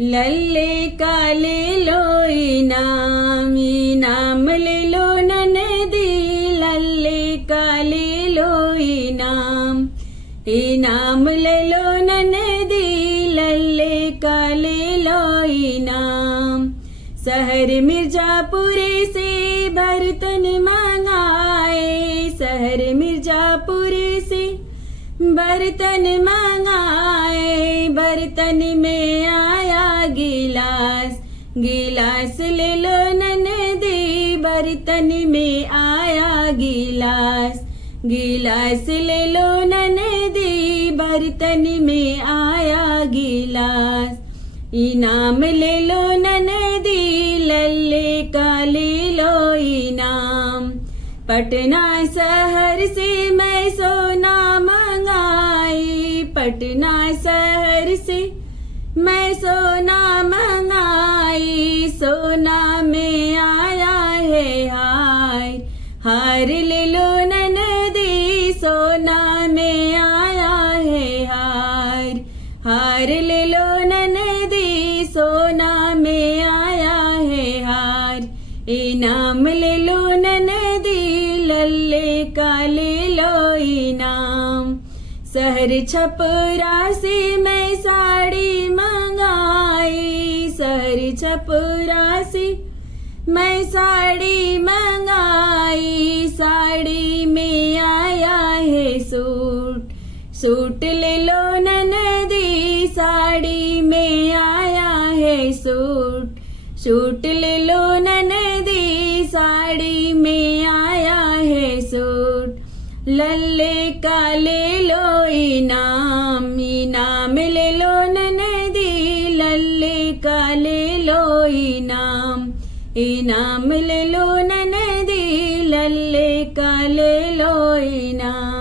लल्ले का ले लो इनाम ले लो ननदी, लल्ले का ले लो इनाम ले लो ननदी, लल्ले का ले लो इनाम। शहर मिर्जापुरे से बर्तन मंगाए, शहर मिर्जापुरे से बर्तन मंगाए, बर्तन में आया गिलास, गिलास ले लो ननदी, बर्तन में आया गिलास, गिलास ले लो ननदी, बर्तन में आया गिलास। इनाम ले लो ननदी, लल्ले का ले लो इनाम। पटना शहर से मैं सोना मंगाई, पटना शहर से मैं सोना मंगाई, सोना में आया है हार, हार ले लो ननदी, सोना में आया है हार, हार ले लो ननदी, सोना में आया है हार। इनाम ले लो ननदी, लल्ले का ले लो इनाम। शहर छपरा से मैं साड़ी मंगाई, शहर छपरा से मैं साड़ी मंगाई, साड़ी में आया है सूट, सूट ले लो ननदी, साड़ी में आया है सूट, सूट ले लो ननदी, साड़ी में आया है सूट। लल्ले का ले लो इनाम ले लो ननदी, लल्ले का ले लो इनाम ले लो ननदी, लल्ले का ले लो इनाम।